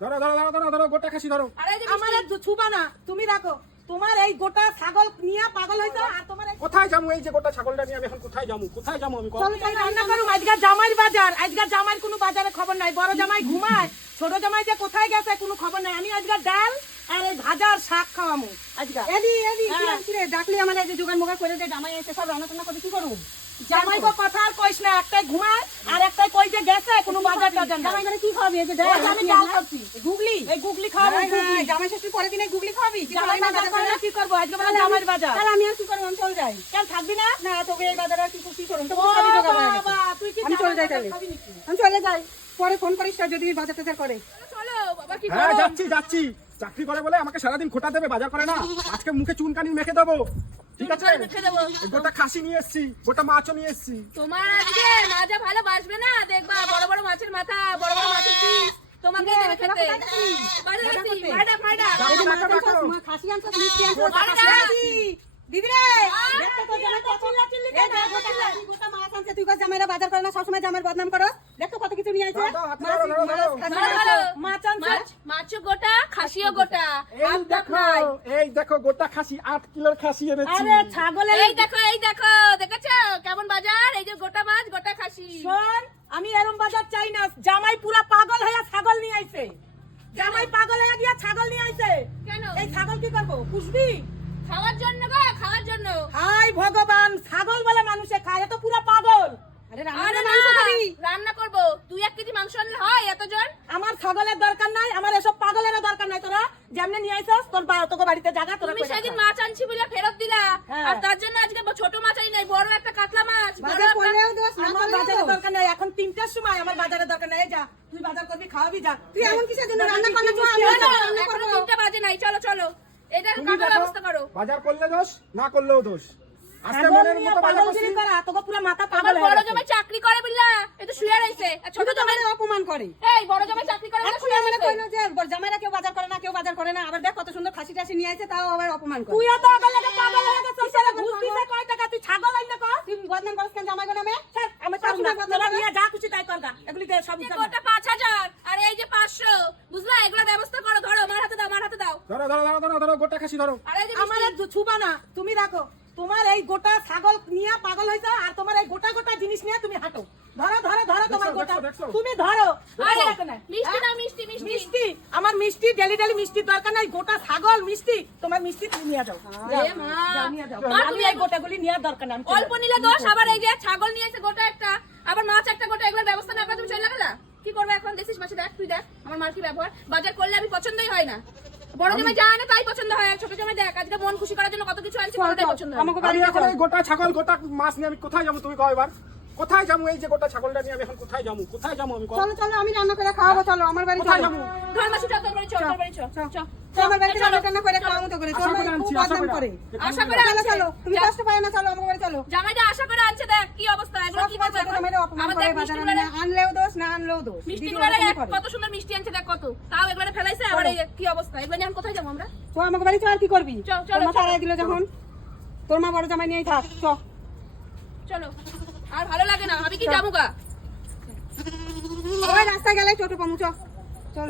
ধরো ধরো ধরো ধরো ধরো গোটা খাসি ধরো। আরে আমার আর ছুবা না তুমি রাখো তোমার এই গোটা ছাগল নিয়ে পাগল হয়েছে আর তোমার কোথায় যাব? এই যে গোটা ছাগলটা নিয়ে আমি এখন কোথায় যাব? কোথায় যাব আমি? চলো তাই রান্না করুম আজকাল জামাইর বাজার আজকাল জামাইর কোনো বাজারে খবর নাই। বড় জামাই ঘুমায় ছোট জামাই যে কোথায় গেছে কোনো খবর নাই। আমি আজকাল ডাল আর এই ভাজার শাক খাওয়ামু আজকাল এদি এদি কি হ্যাঁ। রে ডাকলি আমার এই যে জোগান মোগান করে দে জামাই এসে সব রান্না টান্না করে কি করব? জামাই গো কথা আর কইস না একটাই ঘুমায় আর একটাই কই যে গেছে কোনো বাজার টাজার জামাই করে কি এই যে যে আমি ডাল খাচ্ছি গুগলি। এই গুগলি খাওয়াবো হ্যাঁ, হ্যাঁ, গুগলি। জামাই দিনে গুগলি কি জামাই না বাজার করে কি করব? আজকে বলে জামাইর বাজার। তাহলে আমি আর কি করব? আমি চলে যাই। কেন থাকবি না? না তোকে এই বাজারে আর কি কি করব? তো খাবি বাবা, তুই কি আমি চলে যাই তাহলে। আমি চলে যাই। পরে ফোন করিস না যদি বাজার টাজার করে। চলো বাবা কি হ্যাঁ যাচ্ছি যাচ্ছি। চাকরি করে বলে আমাকে সারাদিন খোটা দেবে বাজার করে না। আজকে মুখে চুনকানি মেখে দেবো। ঠিক আছে? গোটা খাসি নিয়ে এসছি গোটা মাছও নিয়ে এসছি। তোমার আজকে মাজা ভালো বাসবে না? দেখবা বড় বড় মাছের মাথা বড় বড় মাছের পিস তোমাকে দেবে খেতে। গেছি খাসি? মিষ্টি। দিদি রে, তো গোটা গোটা মাছ আনছে, তুই কস জামাইরা বাজার করে না, সবসময় জামাইয়ের বদনাম করো। দেখ কত কিছু নিয়ে হাতে মাছ, গোটা খাসিও গোটা। এই দেখো এই দেখো গোটা খাসি আট কিলোর খাসি এনেছি। আরে ছাগলের এই দেখো এই দেখো দেখেছ? কেমন বাজার? এই যে গোটা মাছ গোটা খাসি। শোন আমি এরম বাজার চাই না। জামাই পুরা পাগল হয়ে ছাগল নিয়ে আইছে। জামাই পাগল হয়ে গিয়া ছাগল নিয়ে আইছে। কেন? এই ছাগল কি করব? পুষবি? খাওয়ার জন্য গো খাওয়ার জন্য। হাই ভগবান ছাগল বলে মানুষে খায় এ তো পুরা পাগল আরে রান্না আরে করে না মাংস খাবি। রান্না করব তুই এক কেজি মাংস আনলে হয় এতজন আমার ছাগলের দরকার নাই আমার এসব পাগলের দরকার নাই। তোরা যেমনে নিয়ে আইছস তোর তোকে বাড়িতে জায়গা তোরা তুমি সেদিন মাছ আনছি বলে ফেরত দিলা। হ্যাঁ। আর তার জন্য আজকে ছোট মাছ আনি নাই বড় একটা কাতলা মাছ বড় বাজার একটা- করলেও দোষ, আমার দোষ। দরকার নাই এখন তিনটার সময় আমার বাজারের দরকার নাই যা তুই বাজার করবি খাওয়াবি যা। তুই এমন কিসের জন্য রান্না করলে কি তো আমি মিষ্টি না, আনো? না, তিনটা বাজে নাই চলো চলো। এটা কাটার ব্যবস্থা করো। বাজার করলে দোষ না করলেও দোষ। আজকে মনের মতো বাজার করছি করা তোকে পুরা মাথা আমার পাগল বড় জমে চাকরি করে বললা এ তো শুয়ে রইছে আর ছোট ছোট জমে অপমান করে। এই বড় জমে চাকরি করে বলে শুয়ে আমরা কইলো যে জামাইরা কেউ বাজার করে না কেউ বাজার করে না। আবার দেখ কত সুন্দর খাসি টাসি নিয়ে আইছে তাও আবার অপমান করে। তুইও তো আগলে লাগে পাগল হয়ে গেছিস সারা ঘুষ দিছে কয় টাকা? তুই ছাগল আইনা কর। তুই বদনাম করছ কেন জামাই গো স্যার আমি সব না। বদনাম নিয়ে যা খুশি তাই কর গা এগুলি দিয়ে সব দিতে গোটা পাঁচ হাজার আর এই যে পাঁচশো বুঝলা? এগুলোর ব্যবস্থা করো ধরো আমার হাতে দাও আমার হাতে দাও। ধরো ধরো ধরো ধরো ধরো গোটা খাসি ধরো। আর এই যে আমার ছুবা না তুমি রাখো তোমার এই গোটা ছাগল নিয়ে পাগল হয়েছে আর তোমার এই গোটা গোটা জিনিস নিয়ে তুমি হাঁটো। ধরো ধরো ধরো তোমার গোটা? তুমি ধরো। না। মিষ্টি হ্যাঁ? মিষ্টি, মিষ্টি। মিষ্টি। আমার মিষ্টি ডেলি ডেলি মিষ্টির দরকার নাই। গোটা ছাগল মিষ্টি। তোমার মিষ্টি তুমি নিয়ে যাও। যাও। যাও, যাও। আমি তুমি এই গোটাগুলি নেওয়ার দরকার নাই অল্প নিলে দোষ আবার এই যে ছাগল নিয়ে এসে গোটা একটা আবার মাছ একটা গোটা এগুলোর ব্যবস্থা না করে তুমি চলে গেলা? কি করবে এখন? দেখিস মাসে দেখ তুই দেখ আমার মার কি ব্যবহার? বাজার করলে আমি পছন্দই হয় না। বড় জমে যা আনে তাই পছন্দ হয় আর ছোট জমে দেখ আজকে মন খুশি করার জন্য কত কিছু আনছি কোনটাই পছন্দ হয় আমাকে আমি বাড়িতে এখন এই গোটা ছাগল গোটা মাছ নিয়ে আমি কোথায় যাব তুমি কও এবার? কোথায় যাব এই যে গোটা ছাগলটা নিয়ে আমি এখন কোথায় যাব? কোথায় যাব আমি চলো চলো আমি রান্না করে খাওয়াবো চলো আমার বাড়ি কোথায় যাব? মাসি চল তোর বাড়ি চল তোর বাড়ি চল চল চল চলো। আমার বাড়িতে রান্না টান্না করে খাওয়াবো তো করে আশা করে আনছি খুব আশা করে করে। আশা করে চলো চলো তুমি। কষ্ট পায় না চলো আমার বাড়ি চলো। জামাইটা আশা করে আনছে দেখ কি অবস্থা? এগুলো কি করছে বাজারে আনলেও দোষ না আনলেও দোষ। মিষ্টি দিদি গুলো ওরকমই করে। কত সুন্দর মিষ্টি আনছে দেখ কত। তাও একবারে ফেলাইছে আবার কি অবস্থা? এগুলো এখন কোথায় যাব আমরা? তো আমাকে বাড়ি চল আর কি করবি? চল, তোর মা তারাই দিল যখন। তোর মা বড় জামাই নিয়ে থাক চ। চলো। আর ভালো লাগে না। আমি কি যাব গা? ওই রাস্তায় গেলে টোটো পামু চ। চল।